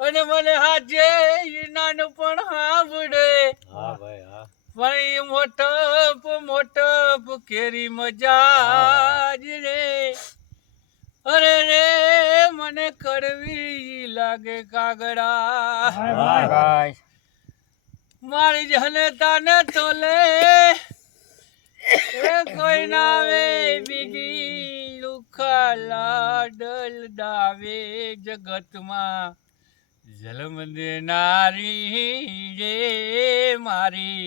અને મને હાજે નાનું પણ સાંભળે પણ મોટપ કેરી મજા જ રે અરે રે મને કડવી લાગે કાગડા મારી જને તાને તોલે એ કોઈ નાવે બીજી લુખા લાડલ દાવે જગતમાં જન્મ દેનારી રે મારી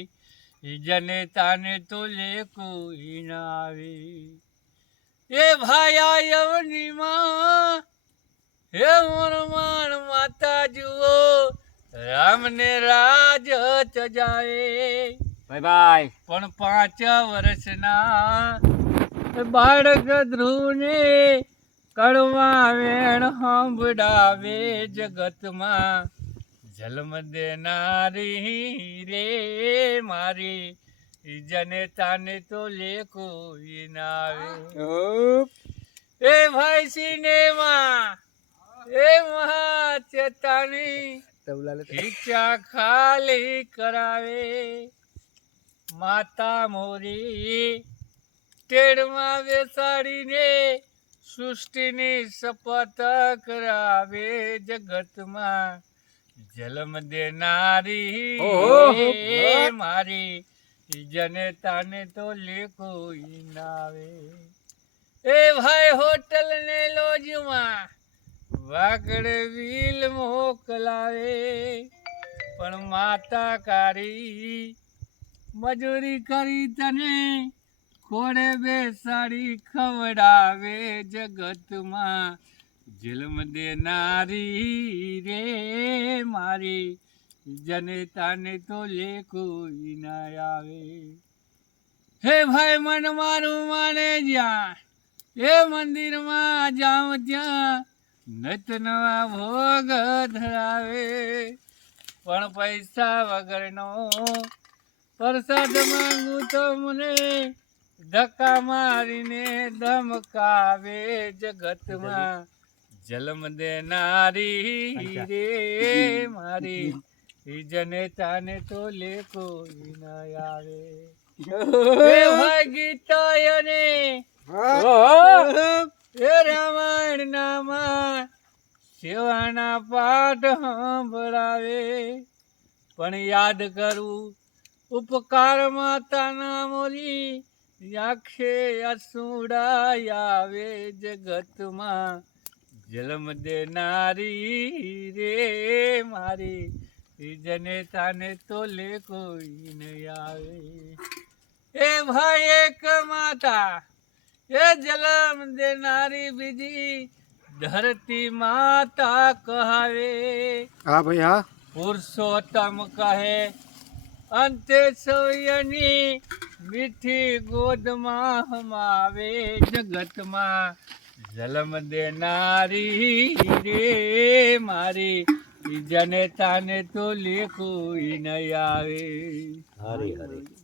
જને તાને તોલે કોઈ ના આવે એ ભાઈ યવનીમાં હે મોરમાન માતા જુઓ રામને રાજ ચજાવે બાય પણ 5 વર્ષના બાળક ધ્રુવને કડવા વેણ સાંભળાવે જગતમાં જન્મ દેનારી રે મારી જને તાને તો લે કોઈ ના આવે એ ભાઈ સિનેમા એ મહા ચેતાની ખીચા ખાલી કરાવે માતા મોરી તેડમાં બેસાડીને સૃષ્ટિની શપથ કરાવે જગતમાં જન્મ દેનારી મારી જને તાને તો લે કોઈ ના આવે એ ભાઈ હોટલ ને લોજમાં વાકડે વીલ મોકલાવે પણ માતા કારી મજૂરી કરી તને ખોડે બેસાડી ખવડાવે જગતમાં જન્મ દેનારી રે મારી જને તાને તો લે કોઈ ના આવે હે ભાઈ મન મારું માને જ્યાં એ મંદિરમાં જાઉં ત્યાં નત નવા ભોગ ધરાવે પણ પૈસા વગરનો પ્રસાદ માંગુ તો મને ધક્કા મારીને ધમકાવે જગતમાં જન્મ દેનારી રે મારી જને તાને તો લે કોઈ ના આવે ગીતાયને એ રામાયણ નામાં સેવાના પાઠ સાંભળાવે પણ યાદ કરું ઉપકાર માતાના મોરી આંખે અસુડા આવે જગતમાં જન્મ દેનારી રે મારી જને તાને તો લે કોઈ નહીં આવે એ ભાઈ એક માતા એ જન્મ દેનારી બીજી ધરતી માતા કહાવે હા ભાઈ હા પુરુષોત્તમ કહે અંતે સૌયની મીઠી ગોદમાં હમાવે જગતમાં જન્મ દેનારી રે મારી જને તાને તો લે કોઈ નહીં આવે હરે હરે